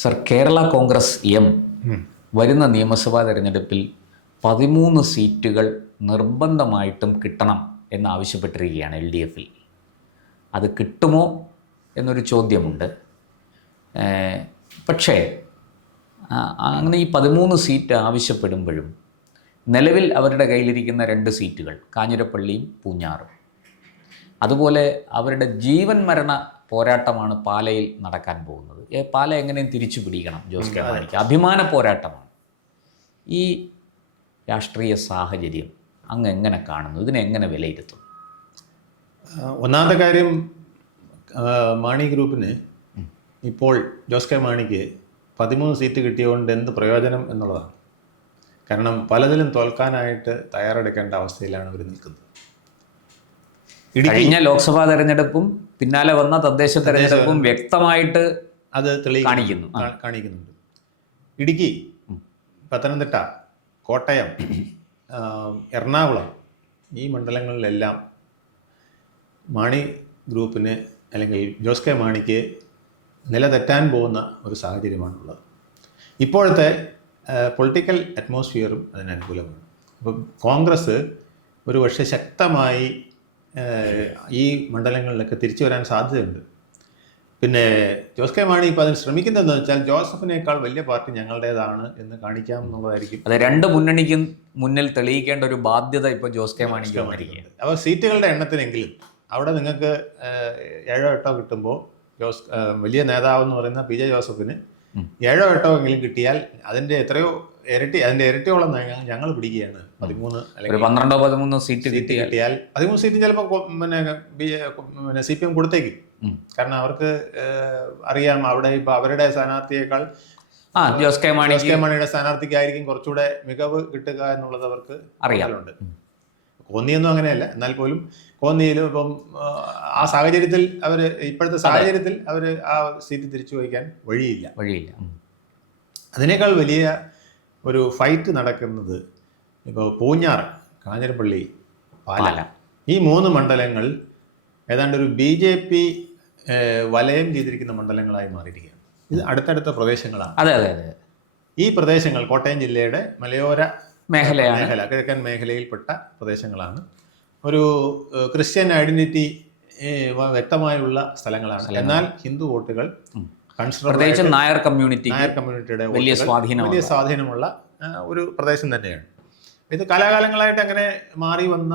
Sir, Kerala Congress M വരുന്ന നിയമസഭാ തെരഞ്ഞെടുപ്പിൽ 13 സീറ്റുകൾ നിർബന്ധമായിട്ടും കിട്ടണം എന്നാവശ്യപ്പെട്ടിരിക്കുകയാണ് LDF-ൽ. അത് കിട്ടുമോ എന്നൊരു ചോദ്യമുണ്ട്. പക്ഷേ അങ്ങനെ ഈ 13 സീറ്റ് ആവശ്യപ്പെടുമ്പോഴും നിലവിൽ അവരുടെ കയ്യിലിരിക്കുന്ന 2 സീറ്റുകൾ കാഞ്ഞിരപ്പള്ളിയും പൂഞ്ഞാറും, അതുപോലെ അവരുടെ ജീവൻ മരണ പോരാട്ടമാണ് പാലയിൽ നടക്കാൻ പോകുന്നത്. പാല എങ്ങനെയും തിരിച്ചു പിടിക്കണം ജോസ് കെ മാണിക്ക്. അഭിമാന പോരാട്ടമാണ്. ഈ രാഷ്ട്രീയ സാഹചര്യം അങ്ങ് എങ്ങനെ കാണുന്നു? ഇതിനെ എങ്ങനെ വിലയിരുത്തും? ഒന്നാമത്തെ കാര്യം, മാണി ഗ്രൂപ്പിന് ഇപ്പോൾ ജോസ് കെ മാണിക്ക് 13 സീറ്റ് കിട്ടിയതുകൊണ്ട് എന്ത് പ്രയോജനം എന്നുള്ളതാണ്. കാരണം പലതിലും തോൽക്കാനായിട്ട് തയ്യാറെടുക്കേണ്ട അവസ്ഥയിലാണ് ഇവർ നിൽക്കുന്നത്. കഴിഞ്ഞ ലോക്സഭാ തെരഞ്ഞെടുപ്പും പിന്നാലെ വന്ന തദ്ദേശ തെരഞ്ഞെടുപ്പും വ്യക്തമായിട്ട് അത് കാണിക്കുന്നുണ്ട്. ഇടുക്കി, പത്തനംതിട്ട, കോട്ടയം, എറണാകുളം ഈ മണ്ഡലങ്ങളിലെല്ലാം മാണി ഗ്രൂപ്പിന് അല്ലെങ്കിൽ ജോസ് കെ മാണിക്ക് നിലതെറ്റാൻ പോകുന്ന ഒരു സാഹചര്യമാണുള്ളത്. ഇപ്പോഴത്തെ പൊളിറ്റിക്കൽ അറ്റ്മോസ്ഫിയറും അതിനനുകൂലമാണ്. അപ്പം കോൺഗ്രസ് ഒരു പക്ഷേ ശക്തമായി ഈ മണ്ഡലങ്ങളിലൊക്കെ തിരിച്ചു വരാൻ സാധ്യതയുണ്ട്. പിന്നെ ജോസ് കെ മാണി ഇപ്പോൾ അതിന് ശ്രമിക്കുന്നതെന്ന് വെച്ചാൽ ജോസഫിനേക്കാൾ വലിയ പാർട്ടി ഞങ്ങളുടേതാണ് എന്ന് കാണിക്കാം എന്നുള്ളതായിരിക്കും. അത് രണ്ട് മുന്നണിക്കും മുന്നിൽ തെളിയിക്കേണ്ട ഒരു ബാധ്യത ഇപ്പോൾ ജോസ് കെ മാണിക്ക് വന്നിരിക്കുകയാണ്. അപ്പോൾ സീറ്റുകളുടെ എണ്ണത്തിനെങ്കിലും അവിടെ നിങ്ങൾക്ക് 7-8 കിട്ടുമ്പോൾ വലിയ നേതാവെന്ന് പറയുന്ന PJ ജോസഫിന് 7-8 എങ്കിലും കിട്ടിയാൽ അതിൻ്റെ ഇരട്ടിയോളം ഞങ്ങൾ പിടിക്കുകയാണ്. 13 അല്ലെങ്കിൽ 12-13 സീറ്റ് കിട്ടിയാൽ 13 സീറ്റ് ചിലപ്പോൾ പിന്നെ CPM കൊടുത്തേക്കും. കാരണം അവർക്ക് അറിയാം അവിടെ ഇപ്പോൾ അവരുടെ സ്ഥാനാർത്ഥിയേക്കാൾ ജോസ് കെ മാണിയുടെ സ്ഥാനാർത്ഥിക്കായിരിക്കും കുറച്ചുകൂടെ മികവ് കിട്ടുക എന്നുള്ളത് അവർക്ക് അറിയാറുണ്ട്. കോന്നിയൊന്നും അങ്ങനെയല്ല. എന്നാൽ പോലും കോന്നിയിലും ഇപ്പം ആ സാഹചര്യത്തിൽ ഇപ്പോഴത്തെ സാഹചര്യത്തിൽ അവർ ആ സീറ്റ് തിരിച്ചു വയ്ക്കാൻ വഴിയില്ല. അതിനേക്കാൾ വലിയ ഒരു ഫൈറ്റ് നടക്കുന്നത് ഇപ്പോൾ പൂഞ്ഞാർ, കാഞ്ഞിരപ്പള്ളി, പാല ഈ 3 മണ്ഡലങ്ങൾ ഏതാണ്ട് ഒരു BJP വലയം ചെയ്തിരിക്കുന്ന മണ്ഡലങ്ങളായി മാറിയിരിക്കുകയാണ്. ഇത് അടുത്തടുത്ത പ്രദേശങ്ങളാണ്. ഈ പ്രദേശങ്ങൾ കോട്ടയം ജില്ലയുടെ മലയോര മേഖല, കിഴക്കൻ മേഖലയിൽപ്പെട്ട പ്രദേശങ്ങളാണ്. ഒരു ക്രിസ്ത്യൻ ഐഡന്റിറ്റി വ്യക്തമായുള്ള സ്ഥലങ്ങളാണ്. എന്നാൽ ഹിന്ദു വോട്ടുകൾ നായർ കമ്മ്യൂണിറ്റിയുടെ വലിയ സ്വാധീനമുള്ള ഒരു പ്രദേശം തന്നെയാണ്. ഇത് കാലാകാലങ്ങളായിട്ട് അങ്ങനെ മാറി വന്ന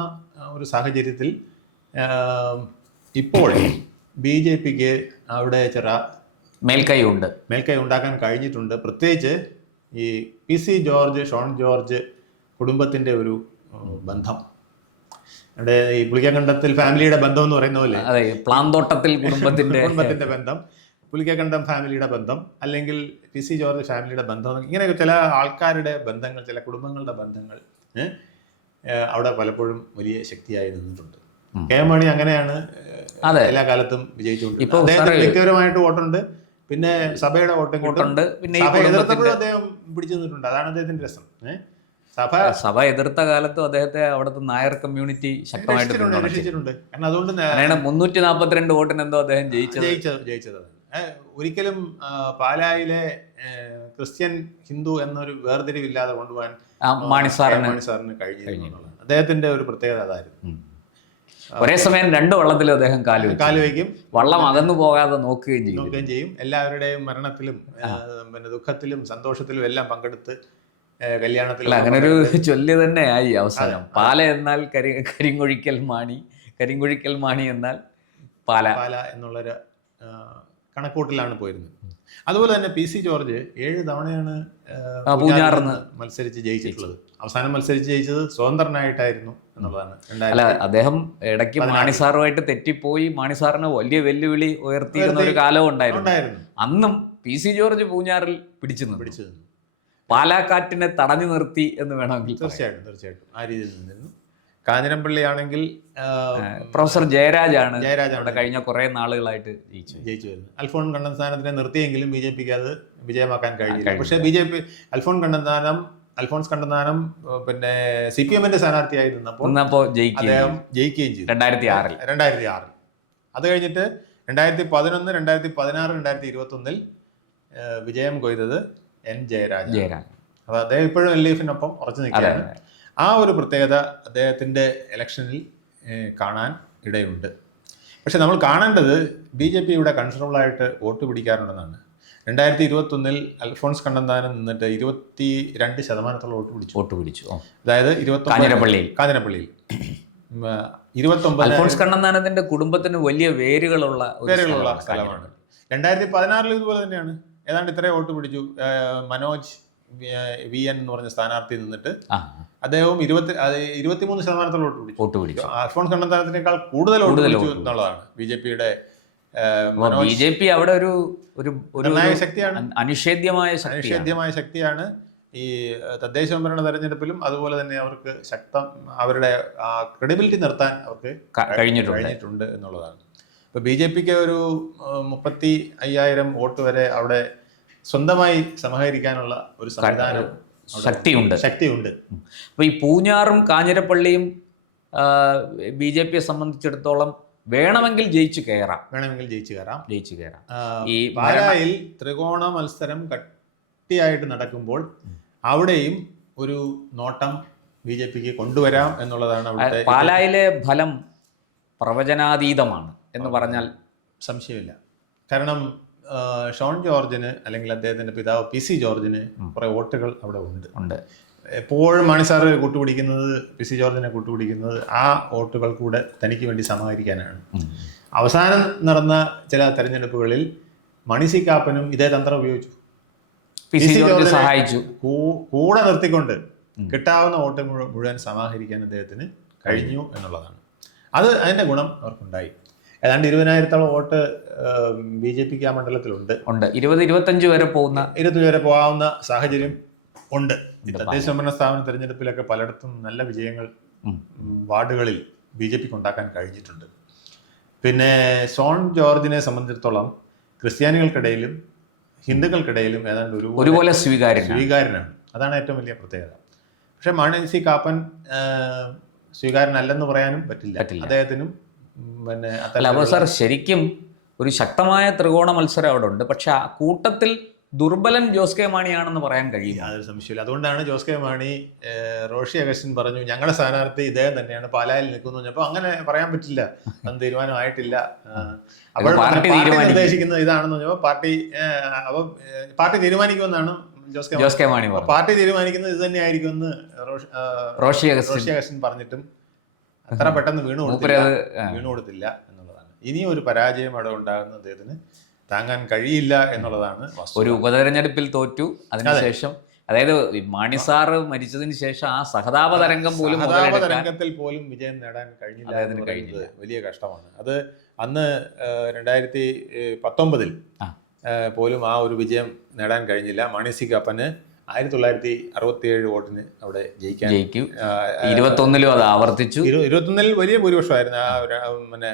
ഒരു സാഹചര്യത്തിൽ ഇപ്പോൾ BJPക്ക് അവിടെ മേൽക്കൈ ഉണ്ടാക്കാൻ കഴിഞ്ഞിട്ടുണ്ട്. പ്രത്യേകിച്ച് ഈ PC ജോർജ്, ഷോൺ ജോർജ് കുടുംബത്തിൻ്റെ ഒരു ബന്ധം, അവിടെ ഈ പുളിക്കക്കണ്ടത്തിൽ ഫാമിലിയുടെ ബന്ധം എന്ന് പറയുന്ന പോലെ പ്ലാന്തോട്ടത്തിൽ കുടുംബത്തിന്റെ ബന്ധം, പുളിക്കക്കണ്ടം ഫാമിലിയുടെ ബന്ധം, അല്ലെങ്കിൽ PC ജോർജ് ഫാമിലിയുടെ ബന്ധം, ഇങ്ങനെയൊക്കെ ചില ആൾക്കാരുടെ ബന്ധങ്ങൾ, ചില കുടുംബങ്ങളുടെ ബന്ധങ്ങൾ അവിടെ പലപ്പോഴും വലിയ ശക്തിയായി നിന്നിട്ടുണ്ട്. കെ മാണി അങ്ങനെയാണ് എല്ലാ കാലത്തും വിജയിച്ചുകൊണ്ട്. അദ്ദേഹത്തിന് വ്യക്തിപരമായിട്ട് വോട്ടുണ്ട്, പിന്നെ സഭയുടെ വോട്ടും കിട്ടുന്നുണ്ട്. സഭ എതിർത്തപ്പോഴും അദ്ദേഹം പിടിച്ചു നിന്നിട്ടുണ്ട്. അതാണ് അദ്ദേഹത്തിന്റെ രസം. സഭ എതിർത്ത കാലത്തും അദ്ദേഹത്തെ അവിടുത്തെ നായർ കമ്മ്യൂണിറ്റി ശക്തമായിട്ട് രക്ഷിച്ചിട്ടുണ്ട്. കാരണം അതുകൊണ്ട് 342 വോട്ടിന് എന്തോ അദ്ദേഹം ജയിച്ചത്. ഒരിക്കലും പാലായിലെ ക്രിസ്ത്യൻ ഹിന്ദു എന്നൊരു വേർതിരിവില്ലാതെ കൊണ്ടുപോകാൻ മാണി സാറിന് കഴിഞ്ഞു. അദ്ദേഹത്തിന്റെ ഒരു പ്രത്യേകത അതായിരുന്നു. ഒരേ സമയം 2 വള്ളത്തിലും അദ്ദേഹം കാലുവയ്ക്കും. വള്ളം അകന്നു പോകാതെ നോക്കുകയും ചെയ്യും. എല്ലാവരുടെയും മരണത്തിലും പിന്നെ ദുഃഖത്തിലും സന്തോഷത്തിലും എല്ലാം പങ്കെടുത്ത് കല്യാണത്തിൽ അങ്ങനെ ഒരു ചൊല്ല് തന്നെ ആയി അവസാനം. പാല എന്നാൽ കരിങ്കൊഴിക്കൽ മാണി എന്നാൽ പാല എന്നുള്ളൊരു കണക്കൂട്ടിലാണ് പോയിരുന്നത്. അതുപോലെ തന്നെ PC ജോർജ് 7 തവണയാണ് പൂഞ്ഞാറിന്ന് മത്സരിച്ച് ജയിച്ചിട്ടുള്ളത്. അവസാനം മത്സരിച്ച് ജയിച്ചത് സ്വതന്ത്രനായിട്ടായിരുന്നു എന്നുള്ളതാണ്. അദ്ദേഹം ഇടയ്ക്ക് മാണി സാറുമായിട്ട് തെറ്റിപ്പോയി മാണി സാറിന് വലിയ വെല്ലുവിളി ഉയർത്തിയിരുന്ന ഒരു കാലവും ഉണ്ടായിരുന്നു. അന്നും PC ജോർജ് പൂഞ്ഞാറിൽ പിടിച്ചു നിന്നു. പാലാക്കാറ്റിനെ തടഞ്ഞു നിർത്തി എന്ന് വേണമെങ്കിൽ തീർച്ചയായിട്ടും ആ രീതിയിൽ നിന്നിരുന്നു. കാഞ്ഞിരപ്പള്ളി ആണെങ്കിൽ പ്രൊഫസർ ജയരാജാണ് അവിടെ കഴിഞ്ഞ കുറെ നാളുകളായിട്ട് ജയിച്ചു വരുന്നത്. അൽഫോൺ കണ്ണന്താനത്തിനെ നിർത്തിയെങ്കിലും BJPക്ക് അത് വിജയമാക്കാൻ കഴിഞ്ഞില്ല. പക്ഷേ BJP അൽഫോൺസ് കണ്ണന്താനം പിന്നെ CPMന്റെ സ്ഥാനാർത്ഥിയായി നിന്നപ്പോൾ അദ്ദേഹം ജയിക്കുകയും ചെയ്തു 2006. അത് കഴിഞ്ഞിട്ട് 2011, 2016, 2021 വിജയം കൊയ്തത് എൻ ജയരാജൻ. ജയരാജൻ. അപ്പോൾ അദ്ദേഹം ഇപ്പോഴും LDF-നൊപ്പം ഉറച്ചു നിൽക്കുകയാണ്. ആ ഒരു പ്രത്യേകത അദ്ദേഹത്തിൻ്റെ ഇലക്ഷനിൽ കാണാൻ ഇടയുണ്ട്. പക്ഷെ നമ്മൾ കാണേണ്ടത് BJP ഇവിടെ കൺസിഡറബിളായിട്ട് വോട്ട് പിടിക്കാറുണ്ടെന്നാണ്. 2021 അൽഫോൺസ് കണ്ണന്താനം നിന്നിട്ട് 22% വോട്ട് പിടിച്ചു. അതായത് 29 കാഞ്ഞിരപ്പള്ളിയിൽ 29. അൽഫോൺസ് കണ്ണന്താനത്തിന്റെ കുടുംബത്തിന് വലിയ വേരുകളുള്ള സ്ഥലമാണ്. 2016 ഇതുപോലെ തന്നെയാണ്, ഏതാണ്ട് ഇത്രയും വോട്ട് പിടിച്ചു. മനോജ് VN എന്ന് പറഞ്ഞ സ്ഥാനാർത്ഥി നിന്നിട്ട് അദ്ദേഹവും 23% വോട്ട് പിടിച്ചു. അൽഫോൺസ് കണ്ണന്താനത്തിനേക്കാൾ കൂടുതൽ വോട്ട് പിടിച്ചു എന്നുള്ളതാണ് BJP-യുടെ. BJP അവിടെ ഒരു നിർണായക ശക്തിയാണ്, അനിഷേധ്യമായ ശക്തിയാണ്. ഈ തദ്ദേശ സ്വയംഭരണ തെരഞ്ഞെടുപ്പിലും അതുപോലെ തന്നെ അവർക്ക് അവരുടെ ക്രെഡിബിലിറ്റി നിർത്താൻ അവർക്ക് കഴിഞ്ഞിട്ടുണ്ട് എന്നുള്ളതാണ്. ഇപ്പോൾ BJP-ക്ക് ഒരു 35,000 വോട്ട് വരെ അവിടെ സ്വന്തമായി സമാഹരിക്കാനുള്ള ഒരു സംവിധാനം ശക്തിയുണ്ട്. അപ്പോൾ ഈ പൂഞ്ഞാറും കാഞ്ഞിരപ്പള്ളിയും BJP-യെ സംബന്ധിച്ചിടത്തോളം വേണമെങ്കിൽ ജയിച്ചു കയറാം. ഈ പാലായിൽ ത്രികോണ മത്സരം കട്ടിയായിട്ട് നടക്കുമ്പോൾ അവിടെയും ഒരു നോട്ടം BJP-ക്ക് കൊണ്ടുവരാം എന്നുള്ളതാണ് അവിടുത്തെ. പാലായിലെ ഫലം പ്രവചനാതീതമാണ് എന്ന് പറഞ്ഞാൽ സംശയമില്ല. കാരണം ഷോൺ ജോർജിന് അല്ലെങ്കിൽ അദ്ദേഹത്തിന്റെ പിതാവ് PC ജോർജിന് കുറെ വോട്ടുകൾ അവിടെ ഉണ്ട്. എപ്പോഴും മാണി സാറ് കൂട്ടുപിടിക്കുന്നത്, PC ജോർജിനെ കൂട്ടുപിടിക്കുന്നത് ആ വോട്ടുകൾ കൂടെ തനിക്ക് വേണ്ടി സമാഹരിക്കാനാണ്. അവസാനം നടന്ന ചില തെരഞ്ഞെടുപ്പുകളിൽ മണി സി കാപ്പനും ഇതേ തന്ത്രം ഉപയോഗിച്ചു. PC ജോർജിനെ സഹായിച്ചു. കൂടെ നിർത്തിക്കൊണ്ട് കിട്ടാവുന്ന വോട്ട് മുഴുവൻ സമാഹരിക്കാൻ അദ്ദേഹത്തിന് കഴിഞ്ഞു എന്നുള്ളതാണ്. അതിന്റെ ഗുണം അവർക്കുണ്ടായി. ഏതാണ്ട് 20,000-ഓളം വോട്ട് BJP-ക്ക് ആ മണ്ഡലത്തിലുണ്ട്. 20-25 വരെ പോകാവുന്ന സാഹചര്യം ഉണ്ട്. തദ്ദേശ സ്വയംഭരണ സ്ഥാപന തെരഞ്ഞെടുപ്പിലൊക്കെ പലയിടത്തും നല്ല വിജയങ്ങൾ വാർഡുകളിൽ BJP-ക്ക് ഉണ്ടാക്കാൻ കഴിഞ്ഞിട്ടുണ്ട്. പിന്നെ ഷോൺ ജോർജിനെ സംബന്ധിച്ചിടത്തോളം ക്രിസ്ത്യാനികൾക്കിടയിലും ഹിന്ദുക്കൾക്കിടയിലും ഏതാണ്ട് ഒരുപോലെ സ്വീകാര്യനാണ്. അതാണ് ഏറ്റവും വലിയ പ്രത്യേകത. പക്ഷെ മാണി സി കാപ്പൻ സ്വീകാര്യനല്ലെന്ന് പറയാനും പറ്റില്ല. അദ്ദേഹത്തിനും സർ ശരിക്കും ഒരു ശക്തമായ ത്രികോണ മത്സരം അവിടെ ഉണ്ട്. പക്ഷെ ആ കൂട്ടത്തിൽ ദുർബലൻ ജോസ് കെ മാണിയാണെന്ന് പറയാൻ കഴിയും. യാതൊരു സംശയമില്ല. അതുകൊണ്ടാണ് ജോസ് കെ മാണി റോഷി അഗസ്റ്റിൻ പറഞ്ഞു ഞങ്ങളുടെ സ്ഥാനാർത്ഥി ഇദ്ദേഹം തന്നെയാണ്, പാലായിൽ നിൽക്കുന്നു. അപ്പോൾ അങ്ങനെ പറയാൻ പറ്റില്ല, അത് തീരുമാനമായിട്ടില്ല. അപ്പോൾ പാർട്ടി നിർദ്ദേശിക്കുന്നത് ഇതാണെന്ന് പറഞ്ഞപ്പോൾ പാർട്ടി തീരുമാനിക്കുമെന്നാണ് ജോസ് കെ മാണി പറഞ്ഞു. പാർട്ടി തീരുമാനിക്കുന്നത് ഇത് തന്നെയായിരിക്കുമെന്ന് റോഷി അഗസ്റ്റിൻ പറഞ്ഞിട്ടും അത്ര പെട്ടെന്ന് വീണു കൊടുത്തില്ല എന്നുള്ളതാണ്. ഇനിയും ഒരു പരാജയം അവിടെ ഉണ്ടാകുന്ന അദ്ദേഹത്തിന് താങ്ങാൻ കഴിയില്ല എന്നുള്ളതാണ്. ഒരു ഉപതെരഞ്ഞെടുപ്പിൽ തോറ്റു, അതിനുശേഷം അതായത് മാണി സാറ് മരിച്ചതിന് ശേഷം ആ സഹതാപ തരംഗത്തിൽ പോലും വിജയം നേടാൻ കഴിഞ്ഞില്ല. വലിയ കഷ്ടമാണ്. അത് അന്ന് 2019 പോലും ആ ഒരു വിജയം നേടാൻ കഴിഞ്ഞില്ല. മാണി സി കാപ്പന് 1967 വോട്ടിന് അവിടെ ജയിക്കും. 21 അത് ആവർത്തിച്ചു. 21 വലിയ ഭൂരിപക്ഷമായിരുന്നു. പിന്നെ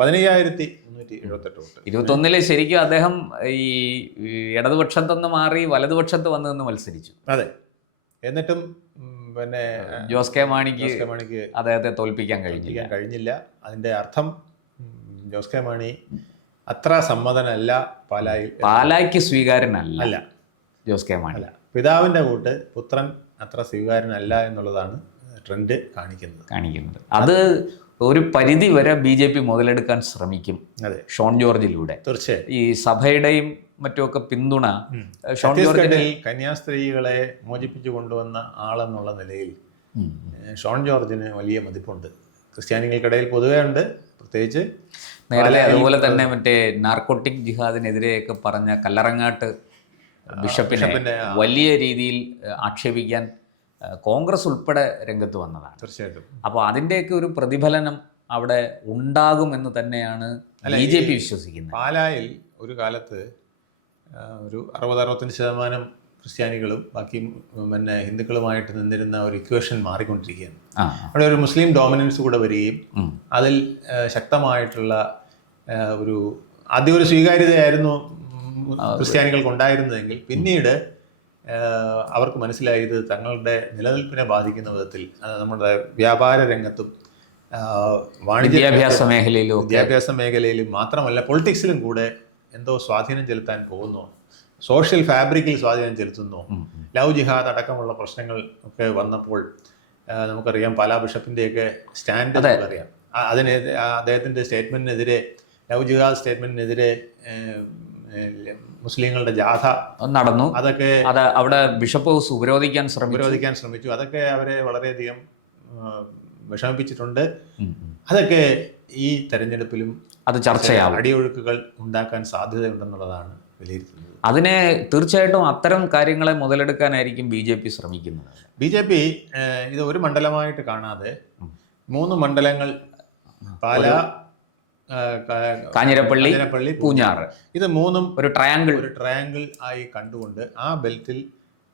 15,378 വോട്ട്. 21 ശരിക്കും അദ്ദേഹം ഈ ഇടതുപക്ഷത്തുനിന്ന് മാറി വലതുപക്ഷത്ത് വന്നു നിന്ന് മത്സരിച്ചു. അതെ. എന്നിട്ടും പിന്നെ ജോസ് കെ മാണിക്ക് അദ്ദേഹത്തെ തോൽപ്പിക്കാൻ കഴിഞ്ഞില്ല. അതിന്റെ അർത്ഥം ജോസ് കെ മാണി അത്ര സമ്മതനല്ല, പാലായ്ക്ക് സ്വീകാര്യനല്ല ജോസ് കെ മാണി. പിതാവിന്റെ കൂട്ട് പുത്രൻ അത്ര സ്വീകാര്യനല്ല എന്നുള്ളതാണ് ട്രെൻഡ് കാണിക്കുന്നത്. അത് ഒരു പരിധി വരെ BJP മുതലെടുക്കാൻ ശ്രമിക്കും ഷോൺ ജോർജിലൂടെ. തീർച്ചയായും ഈ സഭയുടെയും മറ്റുമൊക്കെ പിന്തുണ ഷോൺ ജോർജിൽ കന്യാസ്ത്രീകളെ മോചിപ്പിച്ചു കൊണ്ടുവന്ന ആളെന്നുള്ള നിലയിൽ ഷോൺ ജോർജിന് വലിയ മതിപ്പുണ്ട്. ക്രിസ്ത്യാനികൾക്കിടയിൽ പൊതുവേ ഉണ്ട്, പ്രത്യേകിച്ച് നേരത്തെ. അതുപോലെ തന്നെ മറ്റേ നാർക്കോട്ടിക് ജിഹാദിനെതിരെയൊക്കെ പറഞ്ഞ കല്ലറങ്ങാട്ട് ബിഷപ്പിനെ വലിയ രീതിയിൽ ആക്ഷേപിക്കാൻ കോൺഗ്രസ് ഉൾപ്പെടെ രംഗത്ത് വന്നതാണ്. തീർച്ചയായിട്ടും. അപ്പോൾ അതിൻ്റെയൊക്കെ ഒരു പ്രതിഫലനം അവിടെ ഉണ്ടാകുമെന്ന് തന്നെയാണ് BJP വിശ്വസിക്കുന്നത്. പാലായിൽ ഒരു കാലത്ത് ഒരു 60-65% ക്രിസ്ത്യാനികളും ബാക്കി പിന്നെ ഹിന്ദുക്കളുമായിട്ട് നിന്നിരുന്ന ഒരു ഇക്വേഷൻ മാറിക്കൊണ്ടിരിക്കുകയാണ്. അവിടെ ഒരു മുസ്ലിം ഡോമിനൻസ് കൂടെ വരികയും അതിൽ ശക്തമായിട്ടുള്ള ആദ്യം ഒരു സ്വീകാര്യതയായിരുന്നു ക്രിസ്ത്യാനികൾക്ക് ഉണ്ടായിരുന്നതെങ്കിൽ പിന്നീട് അവർക്ക് മനസ്സിലായത് തങ്ങളുടെ നിലനിൽപ്പിനെ ബാധിക്കുന്ന വിധത്തിൽ നമ്മുടെ വ്യാപാര രംഗത്തും വിദ്യാഭ്യാസ മേഖലയിലും മാത്രമല്ല പൊളിറ്റിക്സിലും കൂടെ എന്തോ സ്വാധീനം ചെലുത്താൻ പോകുന്നു, സോഷ്യൽ ഫാബ്രിക്കിൽ സ്വാധീനം ചെലുത്തുന്നു. ലവ് ജിഹാദ് അടക്കമുള്ള പ്രശ്നങ്ങൾ ഒക്കെ വന്നപ്പോൾ നമുക്കറിയാം പാലാ ബിഷപ്പിൻ്റെയൊക്കെ സ്റ്റാൻഡ് നമുക്കറിയാം. അദ്ദേഹത്തിൻ്റെ സ്റ്റേറ്റ്മെൻറ്റിനെതിരെ, ലവ് ജിഹാദ് സ്റ്റേറ്റ്മെൻറ്റിനെതിരെ മുസ്ലിങ്ങളുടെ ജാഥ നടന്നു. അതൊക്കെ അവിടെ ബിഷപ്പ് ഹൗസ് ഉപരോധിക്കാൻ ശ്രമിച്ചു. അതൊക്കെ അവരെ വളരെയധികം വിഷമിപ്പിച്ചിട്ടുണ്ട്. അതൊക്കെ ഈ തെരഞ്ഞെടുപ്പിലും അത് ചർച്ചയാവും, അടിയൊഴുക്കുകൾ ഉണ്ടാക്കാൻ സാധ്യതയുണ്ടെന്നുള്ളതാണ് വിലയിരുത്തുന്നത്. അതിനെ തീർച്ചയായിട്ടും അത്തരം കാര്യങ്ങളെ മുതലെടുക്കാനായിരിക്കും BJP ശ്രമിക്കുന്നത്. BJP ഇത് ഒരു മണ്ഡലമായിട്ട് കാണാതെ 3 മണ്ഡലങ്ങൾ, പാല, കാഞ്ഞിരപ്പള്ളി, പൂഞ്ഞാർ, ഇത് 3ഉം ഒരു ട്രയാങ്കിൾ ആയി കണ്ടുകൊണ്ട് ആ ബെൽറ്റിൽ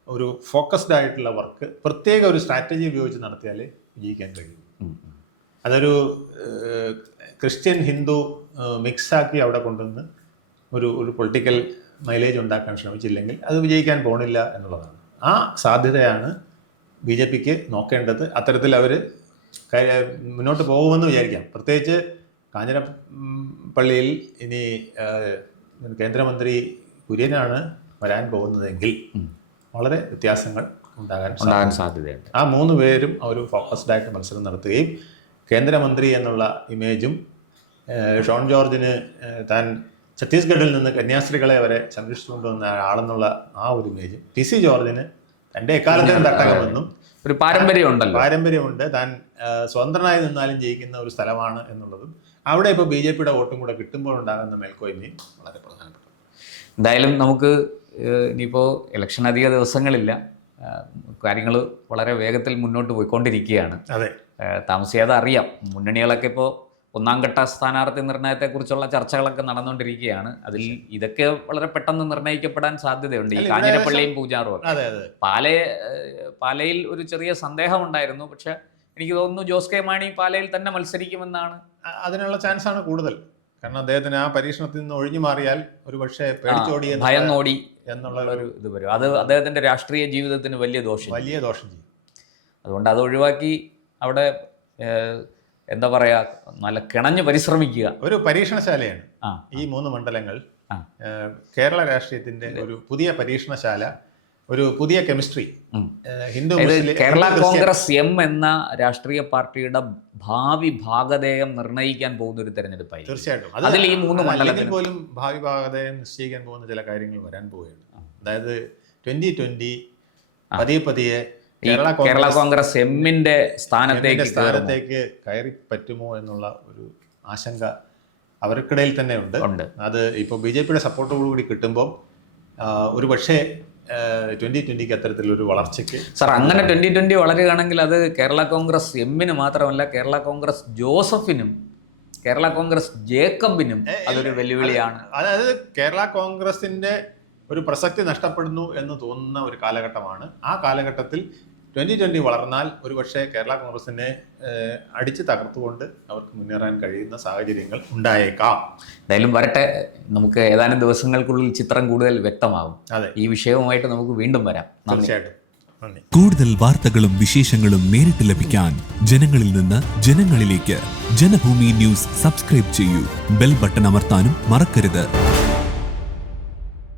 ഒരു ഫോക്കസ്ഡ് ആയിട്ടുള്ള വർക്ക്, പ്രത്യേക ഒരു സ്ട്രാറ്റജി ഉപയോഗിച്ച് നടത്തിയാലേ വിജയിക്കാൻ കഴിയും. അതൊരു ക്രിസ്ത്യൻ ഹിന്ദു മിക്സാക്കി അവിടെ കൊണ്ടുവന്ന് ഒരു പൊളിറ്റിക്കൽ മൈലേജ് ഉണ്ടാക്കാൻ ശ്രമിച്ചില്ലെങ്കിൽ അത് വിജയിക്കാൻ പോണില്ല എന്നുള്ളതാണ്. ആ സാധ്യതയാണ് BJPക്ക് നോക്കേണ്ടത്. അത്തരത്തിൽ അവർ മുന്നോട്ട് പോകുമെന്ന് വിചാരിക്കാം. പ്രത്യേകിച്ച് കാഞ്ഞിരപ്പള്ളിയിൽ ഇനി കേന്ദ്രമന്ത്രി കുര്യനാണ് വരാൻ പോകുന്നതെങ്കിൽ വളരെ വ്യത്യാസങ്ങൾ ഉണ്ടാകാൻ സാധ്യതയുണ്ട്. ആ 3 പേരും ഒരു ഫോക്കസ്ഡ് ആയിട്ട് മത്സരം നടത്തുകയും കേന്ദ്രമന്ത്രി എന്നുള്ള ഇമേജും ഷോൺ ജോർജിന് താൻ ഛത്തീസ്ഗഡിൽ നിന്ന് കന്യാസ്ത്രീകളെ വരെ സംരക്ഷിച്ചുകൊണ്ടുവന്ന ആളെന്നുള്ള ആ ഒരു ഇമേജും, PC ജോർജിന് തൻ്റെ എക്കാലത്തെയും തട്ടകമെന്നും ഒരു പാരമ്പര്യമുണ്ട്, താൻ സ്വതന്ത്രനായി നിന്നാലും ജയിക്കുന്ന ഒരു സ്ഥലമാണ് എന്നുള്ളതും, അവിടെ ഇപ്പോൾ BJPയുടെ വോട്ടും കൂടെ കിട്ടുമ്പോൾ ഉണ്ടാകുന്ന മേൽക്കോയ്മയും വളരെ പ്രധാനപ്പെട്ടു. എന്തായാലും നമുക്ക് ഇനിയിപ്പോൾ ഇലക്ഷൻ അധിക ദിവസങ്ങളില്ല, കാര്യങ്ങൾ വളരെ വേഗത്തിൽ മുന്നോട്ട് പോയിക്കൊണ്ടിരിക്കുകയാണ്. അതെ, താമസിയാതെ അറിയാം. മുന്നണികളൊക്കെ ഇപ്പോൾ 1ാം ഘട്ട സ്ഥാനാർത്ഥി നിർണയത്തെക്കുറിച്ചുള്ള ചർച്ചകളൊക്കെ നടന്നുകൊണ്ടിരിക്കുകയാണ്. അതിൽ ഇതൊക്കെ വളരെ പെട്ടെന്ന് നിർണ്ണയിക്കപ്പെടാൻ സാധ്യതയുണ്ട്. ഈ കാഞ്ഞിരപ്പള്ളിയും പൂജാറും ഒക്കെ. പാലയിൽ ഒരു ചെറിയ സന്ദേഹമുണ്ടായിരുന്നു. പക്ഷെ എനിക്ക് തോന്നുന്നു ജോസ് കെ മാണി പാലയിൽ തന്നെ മത്സരിക്കുമെന്നാണ്. അതിനുള്ള ചാൻസാണ് കൂടുതൽ. കാരണം അദ്ദേഹത്തിന് ആ പരീക്ഷണത്തിൽ നിന്ന് ഒഴിഞ്ഞു മാറിയാൽ ഒരു പക്ഷേ ഭയന്നോടി എന്നുള്ള ഒരു ഇത് വരും. അത് അദ്ദേഹത്തിന്റെ രാഷ്ട്രീയ ജീവിതത്തിന് വലിയ ദോഷം ചെയ്യും. അതുകൊണ്ട് അത് ഒഴിവാക്കി അവിടെ എന്താ പറയാ, നല്ല കിണഞ്ഞ് പരിശ്രമിക്കുക. ഒരു പരീക്ഷണശാലയാണ് ഈ 3 മണ്ഡലങ്ങൾ. കേരള രാഷ്ട്രീയത്തിന്റെ ഒരു പുതിയ പരീക്ഷണശാല, ഒരു പുതിയ കെമിസ്ട്രി. കേരള കോൺഗ്രസ് എം എന്ന രാഷ്ട്രീയ പാർട്ടിയുടെ ഭാവി ഭാഗധേയം നിർണ്ണയിക്കാൻ പോകുന്ന ഒരു തെരഞ്ഞെടുപ്പായി. തീർച്ചയായിട്ടും അതിൽ ഈ 3 മണ്ഡലത്തിൽ പോലും ഭാവി ഭാഗധേയം നിശ്ചയിക്കാൻ പോകുന്ന ചില കാര്യങ്ങൾ വരാൻ പോവുകയാണ്. അതായത് 2020 പതിയെ കേരള കോൺഗ്രസ് എമ്മിന്റെ സ്ഥാനത്തേക്ക് കയറി പറ്റുമോ എന്നുള്ള ഒരു ആശങ്ക അവർക്കിടയിൽ തന്നെ ഉണ്ട്. അത് ഇപ്പോൾ BJPയുടെ സപ്പോർട്ടോടുകൂടി കിട്ടുമ്പോൾ ഒരു പക്ഷേ 2020ക്ക് അത്തരത്തിലൊരു വളർച്ചയ്ക്ക് അങ്ങനെ 2020 വളരുകയാണെങ്കിൽ അത് കേരള കോൺഗ്രസ് എമ്മിന് മാത്രമല്ല, കേരള കോൺഗ്രസ് ജോസഫിനും കേരള കോൺഗ്രസ് ജേക്കബിനും അതൊരു വെല്ലുവിളിയാണ്. അതായത് കേരള കോൺഗ്രസിന്റെ ഒരു പ്രസക്തി നഷ്ടപ്പെടുന്നു എന്ന് തോന്നുന്ന ഒരു കാലഘട്ടമാണ്. ആ കാലഘട്ടത്തിൽ 2020 വളർന്നാൽ ഒരുപക്ഷെ കേരള കോൺഗ്രസിനെ അടിച്ച് തകർത്തുകൊണ്ട് അവർക്ക് മുന്നേറാൻ കഴിയുന്ന സാഹചര്യങ്ങൾ ഉണ്ടായേക്കാം. എന്തായാലും വരട്ടെ, നമുക്ക് ഏതാനും ദിവസങ്ങൾക്കുള്ളിൽ ചിത്രം കൂടുതൽ വ്യക്തമാകും. ഈ വിഷയവുമായിട്ട് നമുക്ക് വീണ്ടും വരാം. തീർച്ചയായിട്ടും. കൂടുതൽ വാർത്തകളും വിശേഷങ്ങളും നേരിട്ട് ലഭിക്കാൻ ജനങ്ങളിൽ നിന്ന് ജനങ്ങളിലേക്ക് ജനഭൂമി ന്യൂസ് സബ്സ്ക്രൈബ് ചെയ്യൂ. ബെൽ ബട്ടൺ അമർത്താനും മറക്കരുത്.